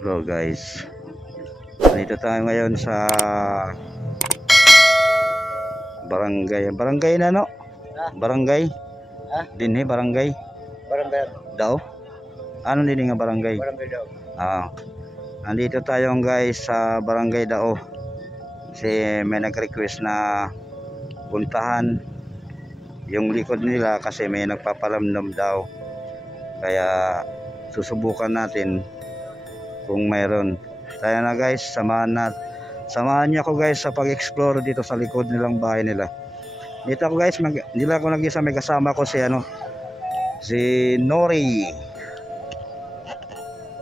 Hello guys, dito tayo ngayon sa barangay na no? Barangay? Dinhi barangay? Barangay Daw? Ano din nga barangay? daw. Nandito tayo guys sa barangay Dao. Kasi may nag-request na puntahan yung likod nila kasi may nagpapalamdam daw. Kaya susubukan natin kung mayroon. Kaya na guys, samahan niyo ako guys sa pag-explore dito sa likod nilang bahay nila. Dito ako guys, hindi lang ako nag-isa, may kasama ko si Nori.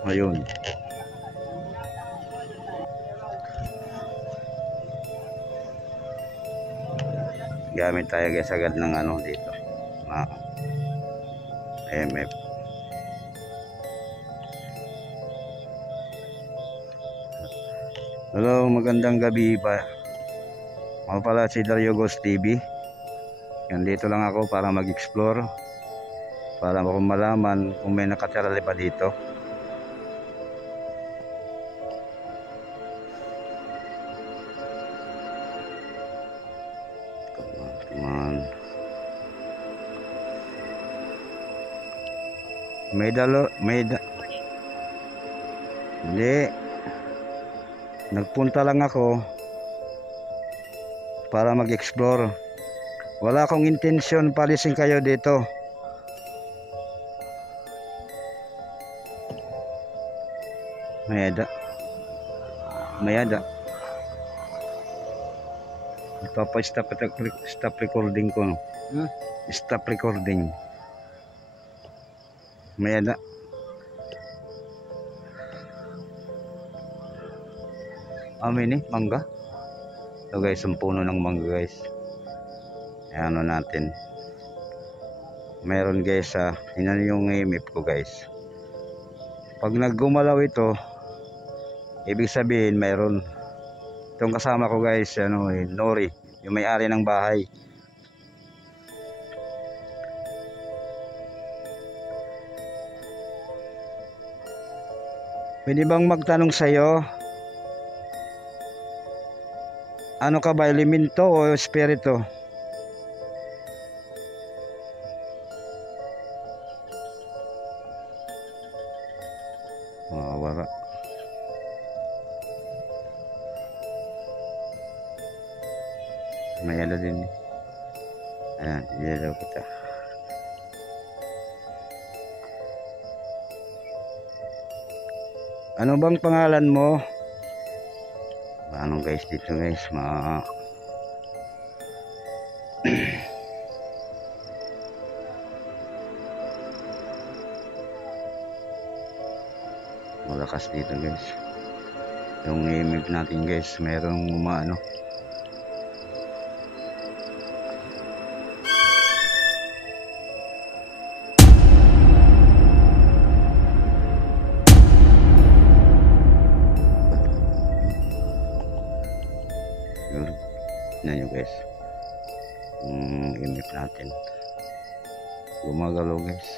Ayun. Gamit tayo guys agad ng dito. MF. Hello, magandang gabi pa. Ako pala si Dario Ghost TV. Yan, dito lang ako para mag-explore. Para malaman kung may nakatira pa dito. Come on. Hindi. Nagpunta lang ako para mag-explore. Wala akong intensyon palisin kayo dito. Mayada. Stop recording ko no. Stop recording. Mayada. Ini mangga. So guys, ang puno ng mangga guys. Ano natin. Meron guys tingnan yung imip ko guys. Pag naggumalaw ito, ibig sabihin mayroon. Itong kasama ko guys, Nori, yung may-ari ng bahay. Pwede bang magtanong sa iyo? Ano ka ba, elemento o espiritu? Wala. May din. Ayan, ilaw kita. Ano bang pangalan mo? Ano guys dito guys, malakas dito guys. Yung image natin guys, merong na nyo guys, imip natin gumagalaw guys.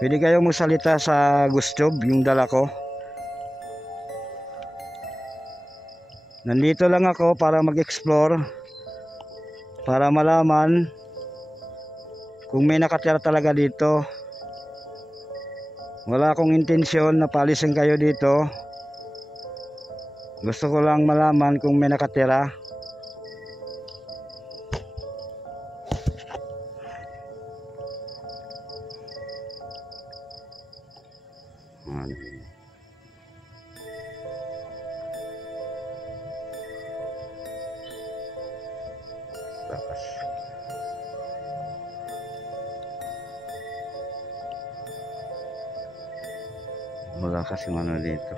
Pwede kayong magsalita sa gusto yung dala ko. Nandito lang ako para mag-explore, para malaman kung may nakatira talaga dito. Wala akong intensyon na palisin kayo dito. Gusto ko lang malaman kung may nakatira. Bakas. Wala kasing dito.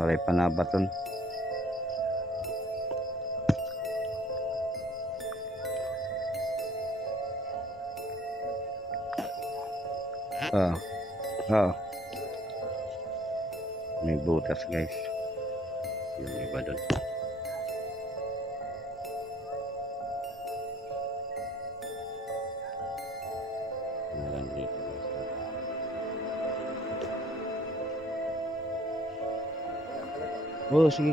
Alay panabaton. May butas guys. Yung iba doon. Oo, sige.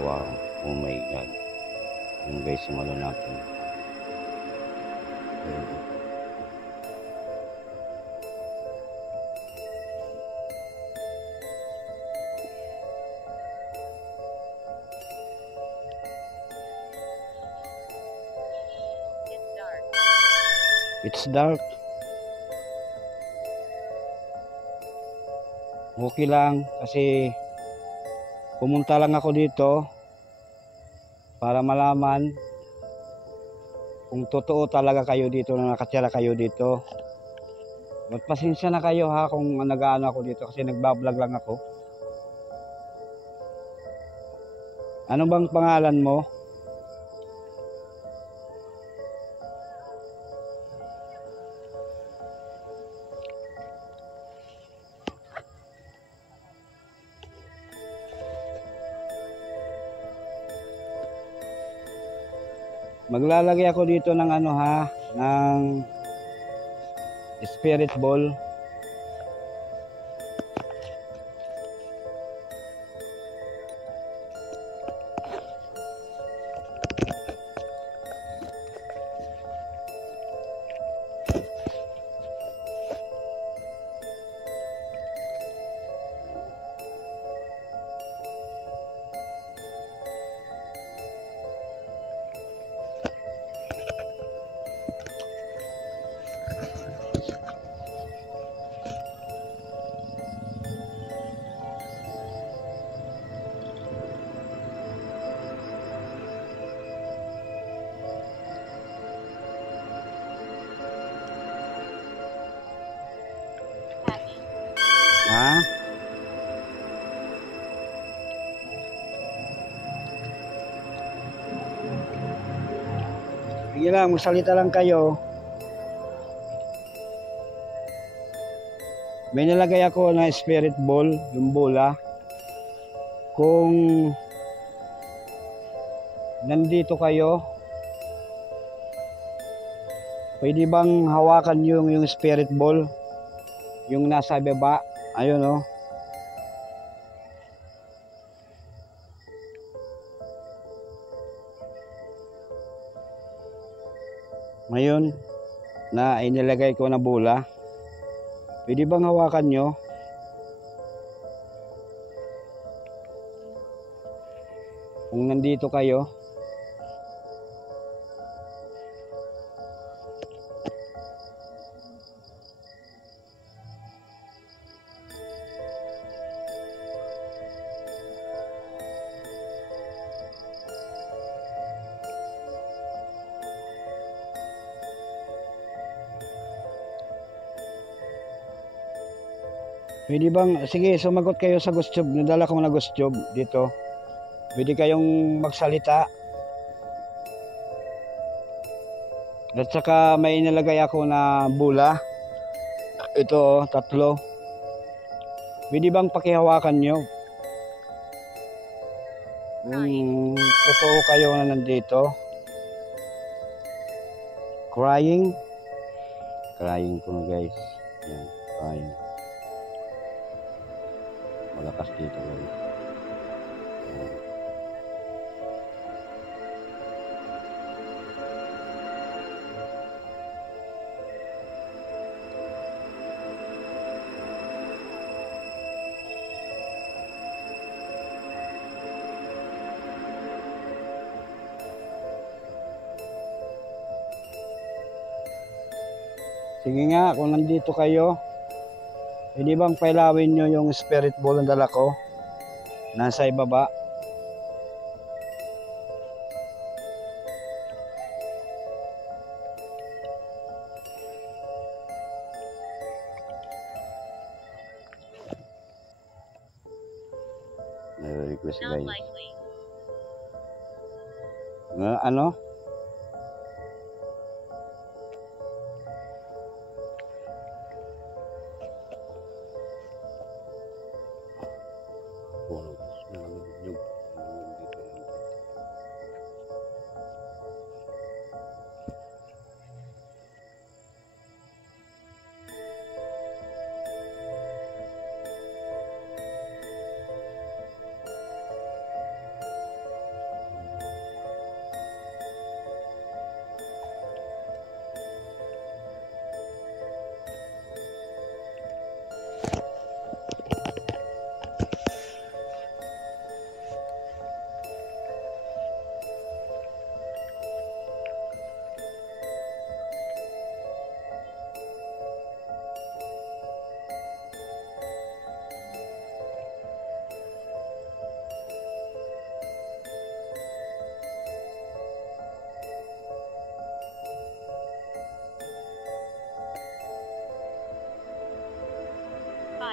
Wow, oh my God. Yung guys, yung ano natin. It's dark. Okay lang kasi pumunta lang ako dito para malaman kung totoo talaga kayo dito na nakatira kayo dito. Magpasensya na kayo ha kung nag-aano ako dito kasi nagbablog lang ako. Ano bang pangalan mo? Maglalagay ako dito ng ano ha, ng spirit ball. Ha? Sige lang, magsalita lang kayo. May nilagay ako na spirit ball, yung bola. Kung nandito kayo, pwede bang hawakan yung spirit ball? Yung nasa baba, ayun oh. Ngayon, na inilagay ko na bola, pwede bang hawakan nyo? Kung nandito kayo. Pwede bang, sige, sumagot kayo sa ghost tube. Nadala kong na ghost tube dito. Pwede kayong magsalita. At saka may inilagay ako na bola. Ito, tatlo. Pwede bang pakihawakan nyo? Totoo kayo na nandito. Crying. Crying po guys. Yan, crying. Malakas dito guys. Sige nga, kung nandito kayo, pwede bang pailawin nyo yung spirit ball ng dala ko? Nasa ibaba. Request guys. Ano?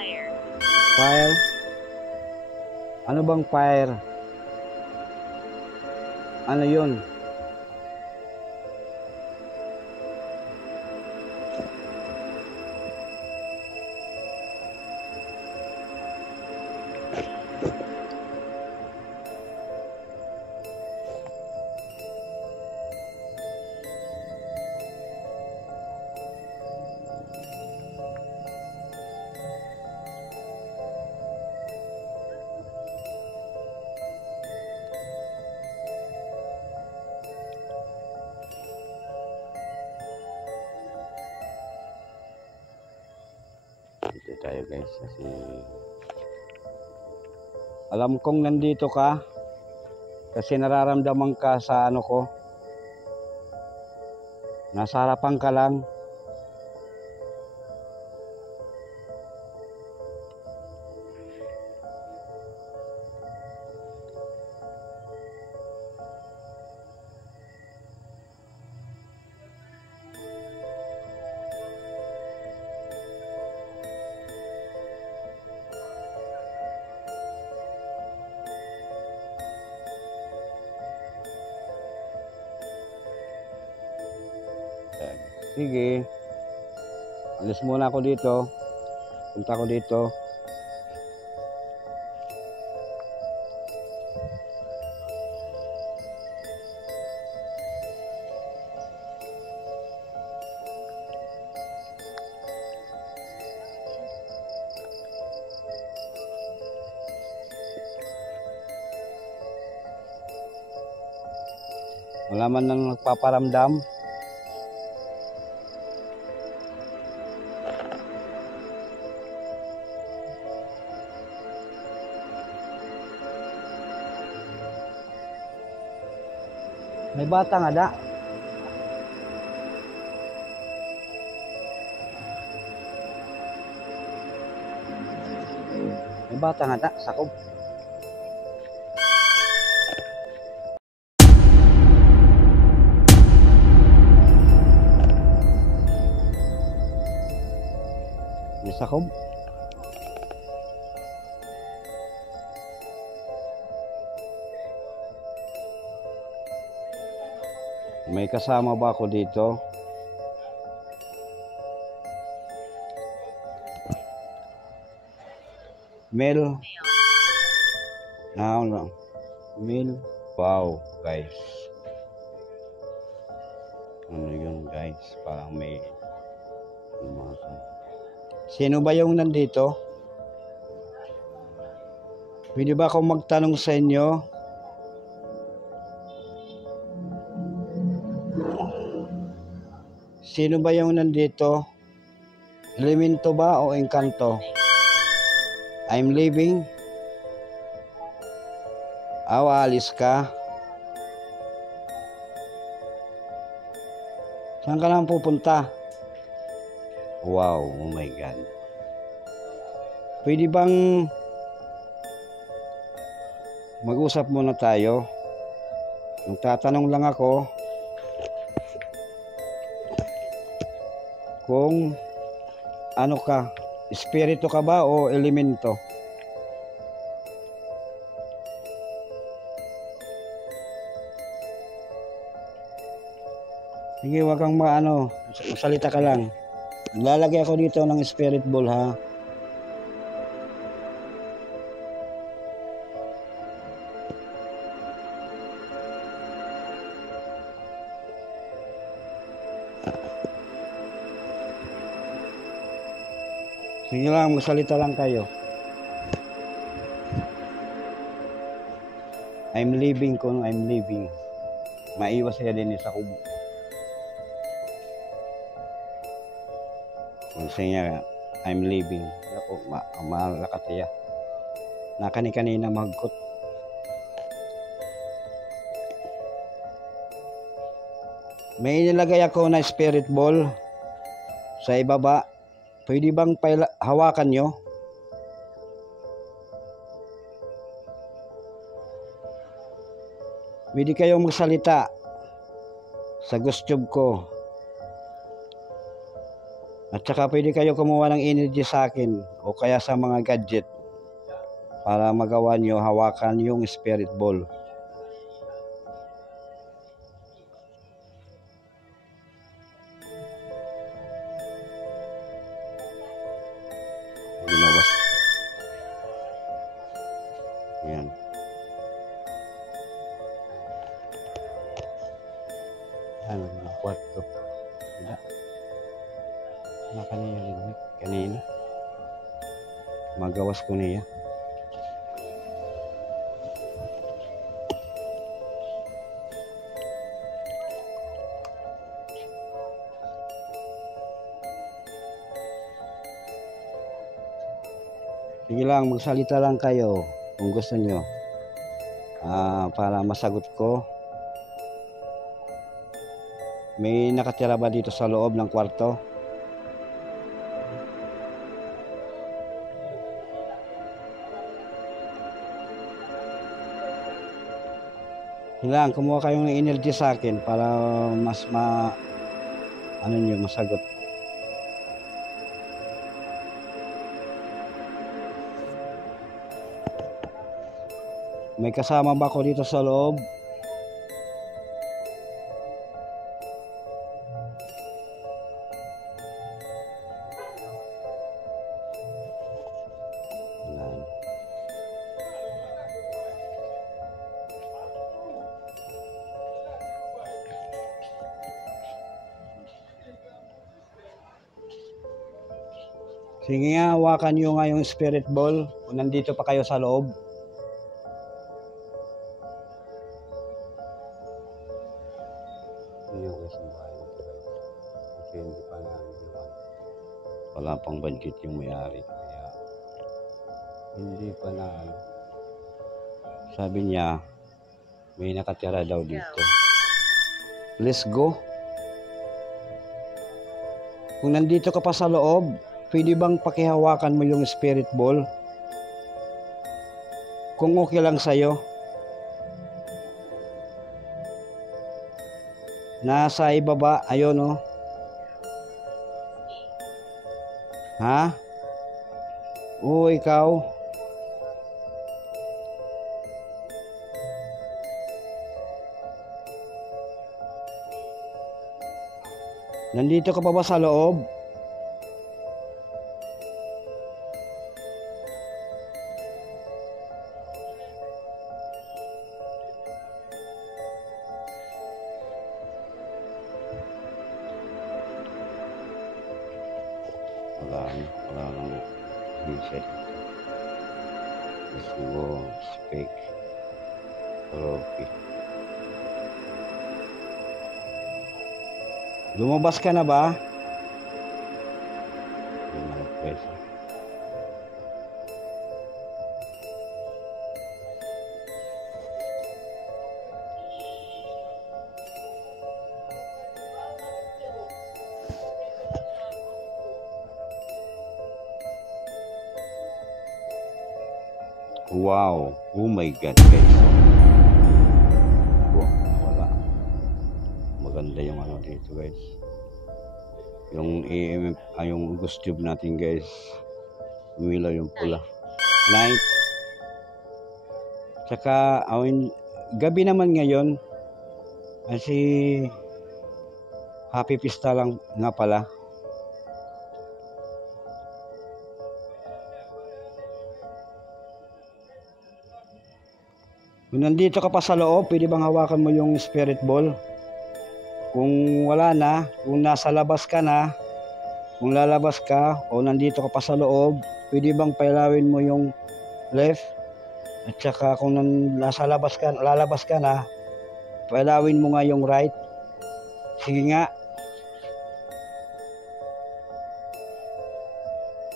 Fire? Ano bang fire? Ano yun? Dito tayo guys kasi alam kong nandito ka kasi nararamdaman ka sa ano ko, nasa harapan ka lang. Sige, alis muna ako dito. Punta ako dito. Wala man nang nagpaparamdam. May bata nga da. May bata nga da, sakob. May sakob. May kasama ba ako dito? Male? No. Male? Wow, guys. Ano yun, guys? Parang may... Sino ba yung nandito? Pwede ba akong magtanong sa inyo? Sino ba yung nandito? Elemento ba o engkanto? I'm leaving. Alis ka. Saan ka naman pupunta? Wow, oh my God. Pwede bang mag-usap muna tayo? Magtatanong lang ako kung ano ka, espiritu ka ba o elemento? Sige, wag kang masalita ka lang. Lalagay ako dito ng spirit ball, ha? Sige lang, magsalita lang kayo. I'm leaving kung I'm leaving. Maiwas siya din sa kubo. Kung siya I'm leaving. Ako, malakat siya. Nakani-kanina magkot. May nilagay ako na spirit ball sa ibaba. Pwede bang hawakan nyo? Pwede kayong magsalita sa gusto ko. At saka pwede kayo kumuha ng energy sa akin o kaya sa mga gadget para magawa nyo hawakan yung spirit ball. Ginawas. Yan. Ano yung kwarto? Wala. Wala kanina rin. Kanina. Magawas ko niya. Sige lang, magsalita lang kayo kung gusto nyo. Para masagot ko. May nakatira ba dito sa loob ng kwarto? Kailangan kumuha kayo ng energy sa akin para mas masagot. May kasama ba ako dito sa loob? Wala. Sige nga, hawakan nyo nga yung spirit ball kung nandito pa kayo sa loob. Kasi hindi pa na-iwan. Wala pang budget yung may-ari. Kaya hindi pa na. Sabi niya, may nakatira daw dito. Let's go. Kung nandito ka pa sa loob, pwede bang pakihawakan mo yung spirit ball? Kung okay lang sa'yo. Nasa ibaba, ayun oh. Ha? Oo, ikaw. Nandito ka pa ba sa loob? Wala nang reset. Let's go, speak. Okay. Lumabas ka na ba? Wow, oh my God guys. Wow, wala. Maganda yung ano dito guys. Yung EMF, yung ghost tube natin guys. Umilaw yung pula. Night. Tsaka, gabi naman ngayon. Kasi, happy pista lang nga pala. Kung nandito ka pa sa loob, pwede bang hawakan mo yung spirit ball? Kung wala na, kung nasa labas ka na, kung lalabas ka o nandito ka pa sa loob, pwede bang pailawin mo yung left? At saka kung nasa lalabas ka na, pailawin mo nga yung right. Sige nga.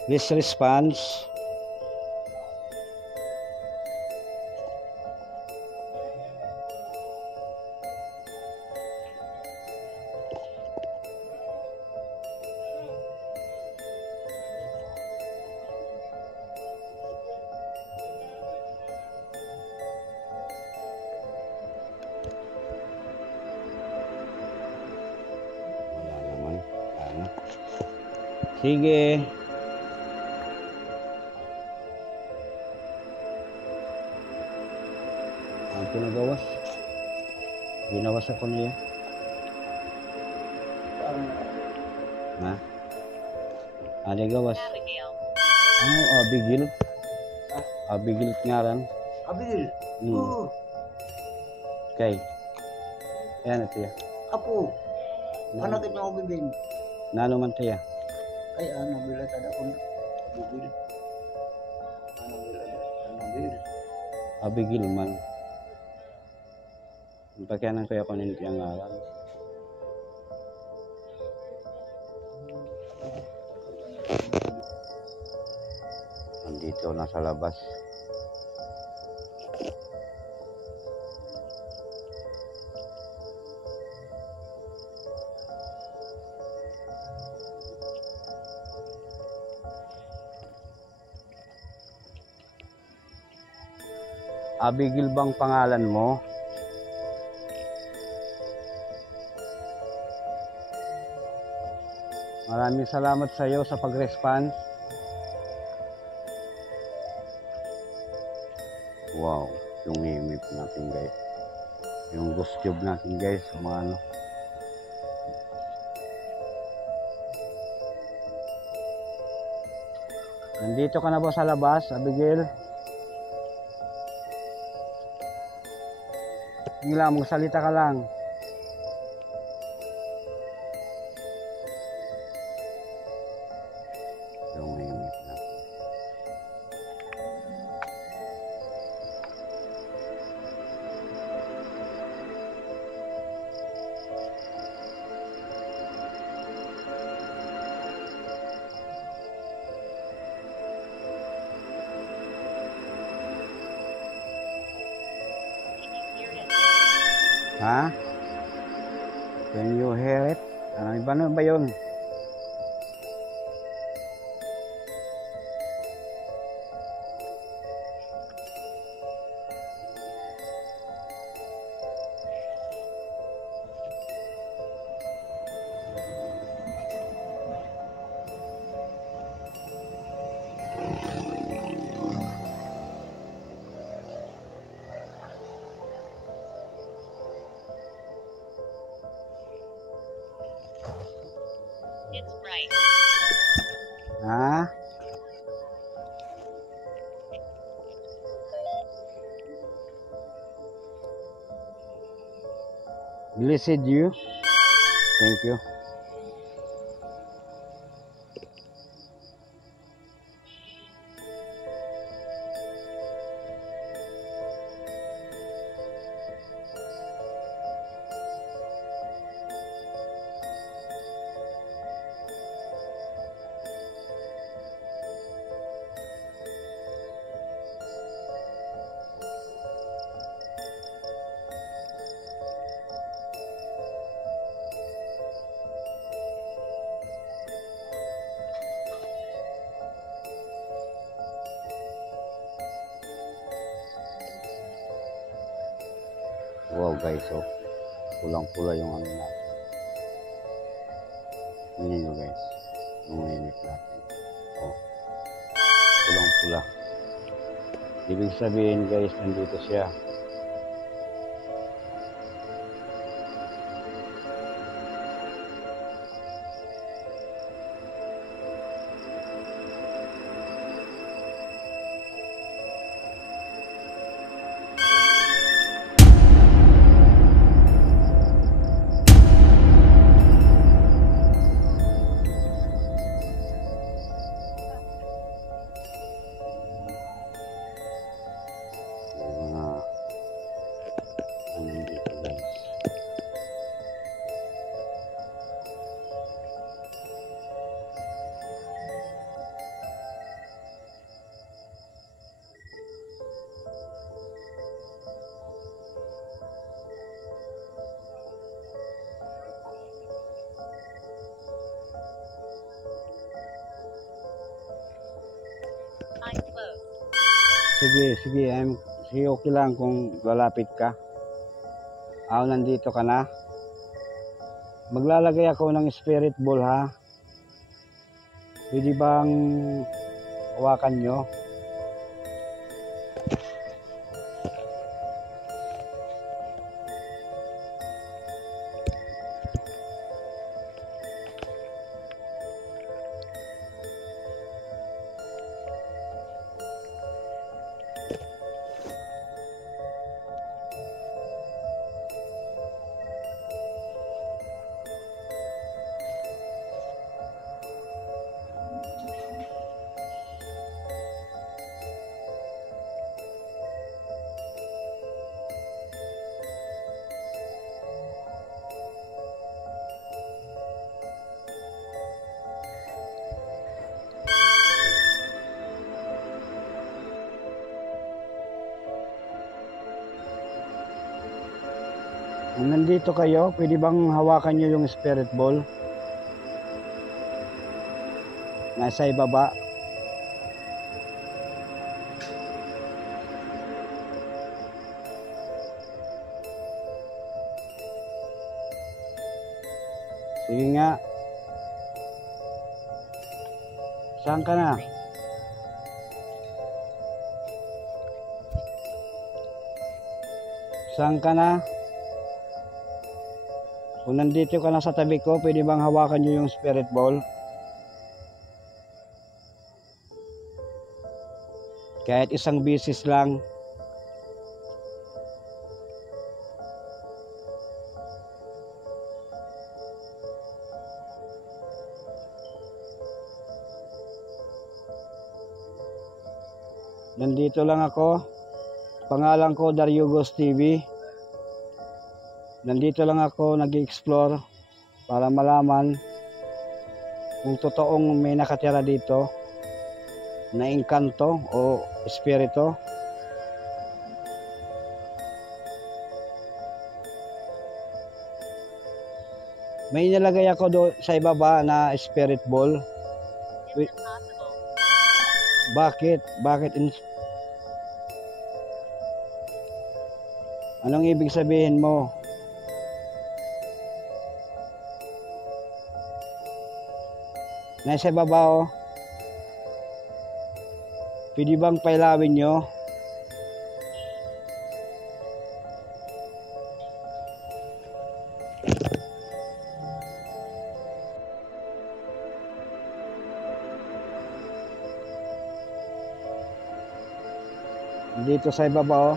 This response. Sige. Ang pinagawas. Ginawas ako niya. Ha? Ano gawas? Abigail. Abigail ngaran. Abil. Kay. Ayan ito ya. Apo. Anak ito ako bibin. Nano man tiya. Ay, nabila tada ko. Abil. Abil. Abigail man. Pagkanan ko ako nito yung ngaran. Nandito na sa labas. Abigail bang pangalan mo? Maraming salamat sa iyo sa pag-response. Wow, yung imip natin guys. Yung ghost tube natin guys, mga ano. Nandito ka na ba sa labas, Abigail? Hindi lang, magsalita ka lang. Yung imip natin. Ha? Can you hear it? Ano ba yun? It's right. Ha? Blessed you. Thank you. Wow guys, oh. Pulang-pula yung ano natin. Hindi nyo guys. Yung init natin. Oh. Pulang-pula. Ibig sabihin guys, nandito siya. Nandito guys. I'm close. Sige, okay lang kung lalapit ka. Nandito ka na. Maglalagay ako ng spirit ball ha. Pwede bang hawakan nyo? Kung nandito kayo, pwede bang hawakan nyo yung spirit ball? Nasa ibaba. Sige nga. Saan ka na? Saan ka na? Kung nandito ka na sa tabi ko, pwede bang hawakan nyo yung spirit ball? Kahit isang bisis lang. Nandito lang ako. Pangalan ko Dariugos TV. Nandito lang ako nag-explore para malaman kung totoong may nakatira dito na engkanto o espiritu. May nilagay ako sa ibaba na spirit ball. It's impossible. Bakit? Anong ibig sabihin mo? Nasa baba, oh. Pwede bang pailawin nyo? Dito sa ibaba, oh.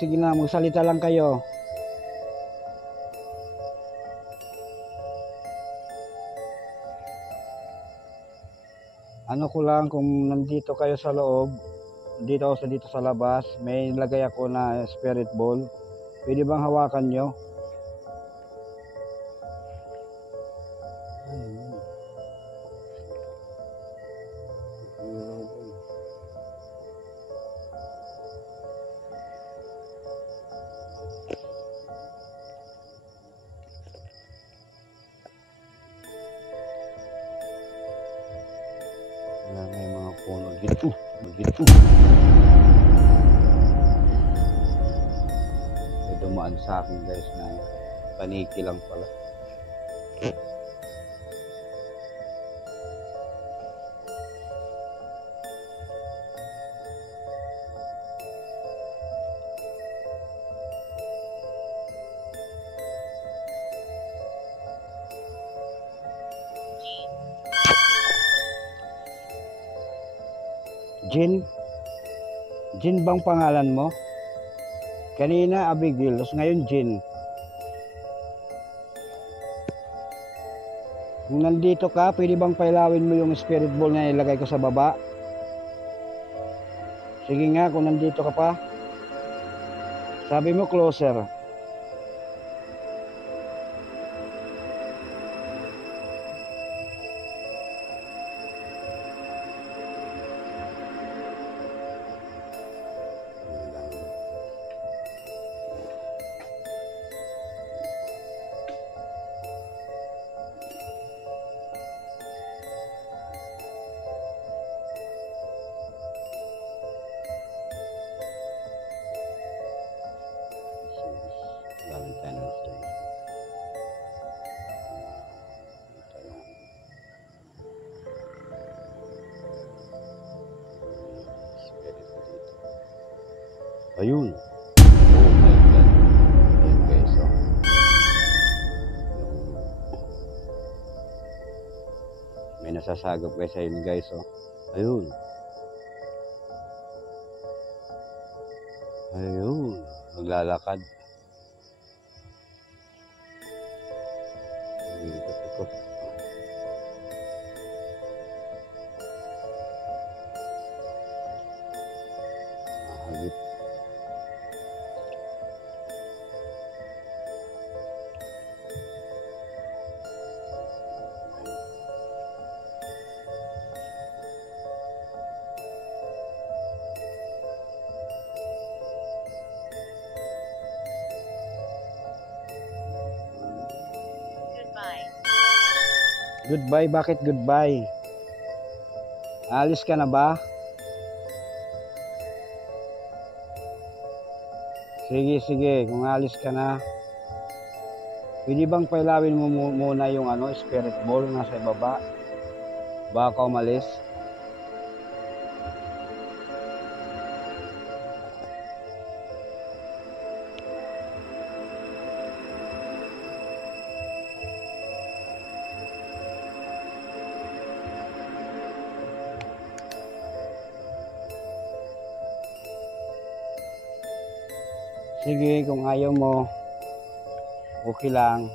Sige lang, magsalita lang kayo. Ano ko lang, kung nandito kayo sa loob, dito sa labas, may lagay ako na spirit ball. Pwede bang hawakan nyo? Wala na yung mga puno dito. May dumaan sa akin guys na paniki lang pala. Jin? Jin bang pangalan mo? Kanina Abigail, ngayon Jin. Kung nandito ka, pwede bang pailawin mo yung spirit ball na ilagay ko sa baba? Sige nga, kung nandito ka pa. Sabi mo closer. Ayun. Oh my God. Ayun guys, oh. May nasasagap guys ayun guys, oh. Ayun. Ayun. Naglalakad. Ikot-ikot. Hagip. Goodbye. Goodbye, bakit goodbye? Alis ka na ba? Sige, sige, kung alis ka na, pwede bang pailawin mo muna yung spirit ball nasa ibaba? Baka umalis. Sige, kung ayaw mo, okay lang.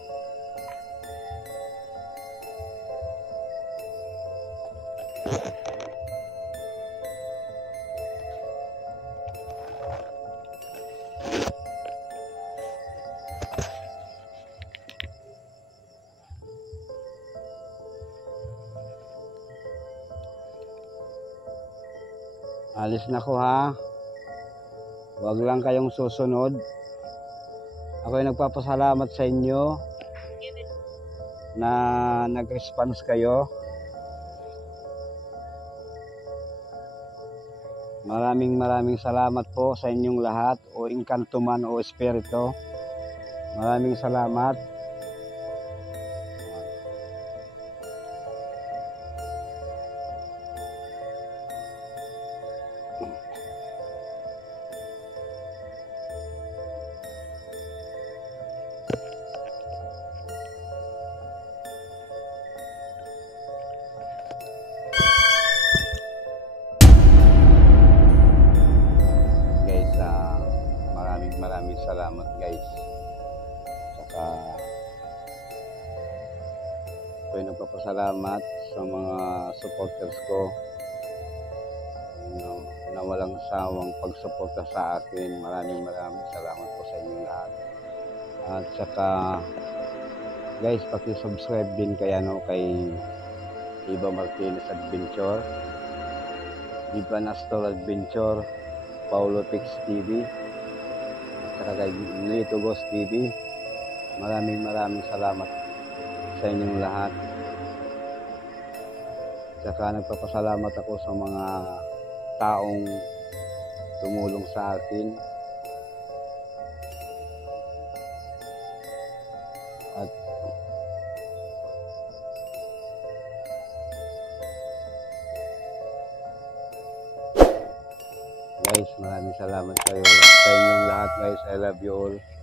Alis na ko ha. Huwag lang kayong susunod. Ako ay nagpapasalamat sa inyo na nag-response kayo. Maraming salamat po sa inyong lahat, o engkanto man o espiritu. Maraming salamat. Maraming salamat guys. Saka ako'y nagpapasalamat sa mga supporters ko na walang sawang pagsuporta sa akin. Maraming salamat po sa inyo lahat. At saka guys, paki-subscribe din kay Iba Martinez Adventure, Iba Nastor Adventure, Paulo Tix TV, at saka kay Lito Ghost TV. Maraming salamat sa inyong lahat. Saka nagpapasalamat ako sa mga taong tumulong sa akin. At guys, maraming salamat kayo sa inyong lahat guys. I love you all.